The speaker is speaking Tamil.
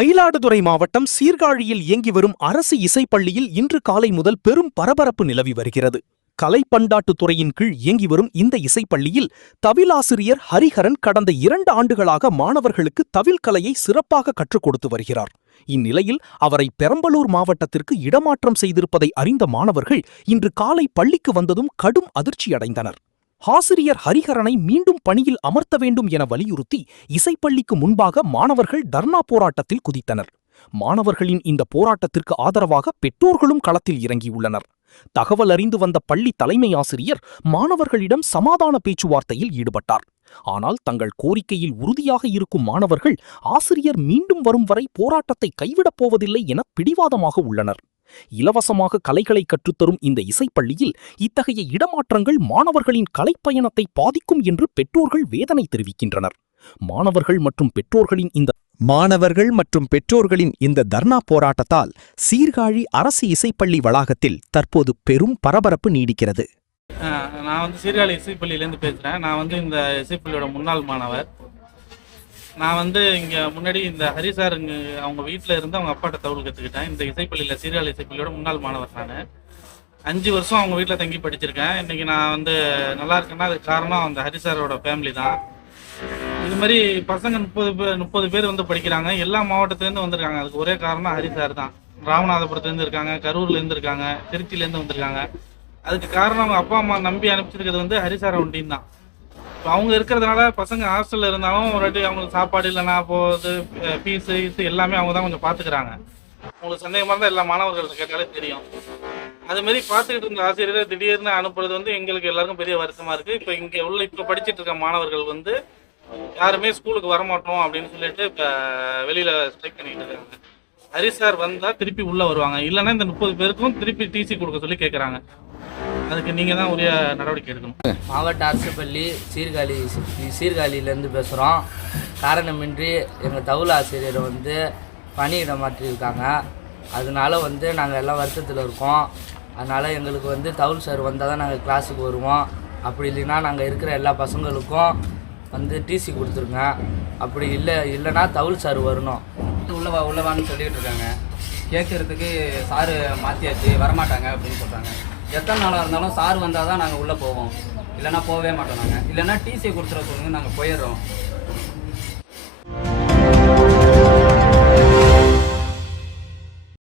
மயிலாடுதுறை மாவட்டம் சீர்காழியில் இயங்கி வரும் அரசு இசைப்பள்ளியில் இன்று காலை முதல் பெரும் பரபரப்பு நிலவி வருகிறது. கலை பண்பாட்டுத் துறையின் கீழ் இயங்கி வரும் இந்த இசைப்பள்ளியில் தவிலாசிரியர் ஹரிஹரன் கடந்த 2 ஆண்டுகளாக மாணவர்களுக்கு தவில் கலையை சிறப்பாக கற்றுக் கொடுத்து வருகிறார். இந்நிலையில் அவரை பெரம்பலூர் மாவட்டத்திற்கு இடமாற்றம் செய்திருப்பதை அறிந்த மாணவர்கள் இன்று காலை பள்ளிக்கு வந்ததும் கடும் அதிர்ச்சியடைந்தனர். ஆசிரியர் ஹரிஹரனை மீண்டும் பணியில் அமர்த்த வேண்டும் என வலியுறுத்தி இசைப்பள்ளிக்கு முன்பாக மாணவர்கள் தர்ணா போராட்டத்தில் குதித்தனர். மாணவர்களின் இந்த போராட்டத்திற்கு ஆதரவாக பெற்றோர்களும் களத்தில் இறங்கியுள்ளனர். தகவல் அறிந்து வந்த பள்ளி தலைமை ஆசிரியர் மாணவர்களிடம் சமாதான பேச்சுவார்த்தையில் ஈடுபட்டார். ஆனால் தங்கள் கோரிக்கையில் உறுதியாக இருக்கும் மாணவர்கள் ஆசிரியர் மீண்டும் வரும் வரை போராட்டத்தை கைவிடப் போவதில்லை என பிடிவாதமாக உள்ளனர். இலவசமாக கலைகளை கற்றுத்தரும் இந்த இசைப்பள்ளியில் இத்தகைய இடமாற்றங்கள் மாணவர்களின் கலைப்பயணத்தை பாதிக்கும் என்று பெற்றோர்கள் வேதனை தெரிவிக்கின்றனர். மாணவர்கள் மற்றும் பெற்றோர்களின் இந்த தர்ணா போராட்டத்தால் சீர்காழி அரசு இசைப்பள்ளி வளாகத்தில் தற்போது பெரும் பரபரப்பு நீடிக்கிறது. நான் சீர்காழி இசைப்பள்ளியிலேருந்து பேசுகிறேன். நான் இந்த இசைப்பள்ளியோட முன்னாள் மாணவர். நான் இங்கே முன்னாடி இந்த ஹரி சார் அவங்க வீட்டில் இருந்து அவங்க அப்பாட்ட தகவல் கற்றுக்கிட்டேன். இந்த இசைப்பள்ளியில் சீர்காழி இசைப்பள்ளியோட முன்னாள் மாணவர். நான் 5 வருஷம் அவங்க வீட்டில் தங்கி படிச்சிருக்கேன். இன்றைக்கி நான் நல்லா இருக்கேன்னா அதுக்கு காரணம் அந்த ஹரி சாரோட ஃபேமிலி தான். இது மாதிரி பசங்க 30 பேர் படிக்கிறாங்க. எல்லா மாவட்டத்துலேருந்து வந்திருக்காங்க. அதுக்கு ஒரே காரணம் ஹரி சார் தான். ராமநாதபுரத்துலேருந்து இருக்காங்க, கரூர்லேருந்து இருக்காங்க, திருச்சியிலேருந்து வந்திருக்காங்க. அதுக்கு காரணம் அவங்க அப்பா அம்மா நம்பி அனுப்பிச்சிருக்கிறது ஹரி சாரை ஒண்டின்னு தான். இப்போ அவங்க இருக்கிறதுனால பசங்க ஹாஸ்டலில் இருந்தாலும் ஒரு வாட்டி அவங்களுக்கு சாப்பாடு இல்லைன்னா போகுது, ஃபீஸு எல்லாமே அவங்க தான் கொஞ்சம் பார்த்துக்கிறாங்க. உங்களுக்கு சந்தேகமாக இருந்தால் எல்லா மாணவர்கள் கேட்டாலே தெரியும். அதுமாரி பார்த்துக்கிட்டு இருந்த ஆசிரியரை திடீர்னு அனுப்புறது எங்களுக்கு எல்லாருக்கும் பெரிய வருத்தமாக இருக்குது. இப்போ படிச்சுட்டு இருக்க மாணவர்கள் யாருமே ஸ்கூலுக்கு வரமாட்டோம் அப்படின்னு சொல்லிட்டு இப்போ வெளியில் ஸ்ட்ரைக் பண்ணிக்கிட்டு இருக்காங்க. ஹரி சார் வந்தால் திருப்பி உள்ளே வருவாங்க, இல்லைன்னா இந்த 30 பேருக்கும் திருப்பி டிசி கொடுக்க சொல்லி கேட்குறாங்க. அதுக்கு நீங்கள் தான் உரிய நடவடிக்கை எடுக்கணும். மாவட்ட அரசு பள்ளி சீர்காழியிலேருந்து பேசுகிறோம். காரணமின்றி எங்கள் தவில் ஆசிரியரை பணியிடம் மாற்றியிருக்காங்க. அதனால நாங்கள் எல்லாம் வருத்தத்தில் இருக்கோம். அதனால் எங்களுக்கு தவில் சார் வந்தால் தான் நாங்கள் கிளாஸுக்கு வருவோம். அப்படி இல்லைன்னா நாங்கள் இருக்கிற எல்லா பசங்களுக்கும் டிசி கொடுத்துருங்க. அப்படி இல்லைன்னா தவில் சார் வரணும். உள்ளவான்னு சொல்லிகிட்டு இருக்காங்க. கேட்குறதுக்கு சாரு மாற்றியாச்சு, வரமாட்டாங்க அப்படின்னு சொல்கிறாங்க. எத்தனை நாளாக இருந்தாலும் சார் வந்தால் தான் நாங்கள் உள்ளே போவோம், இல்லைன்னா போகவே மாட்டோம். நாங்கள் இல்லைன்னா டிசி கொடுத்துட சொல்லுங்க, நாங்கள் போயிடுறோம்.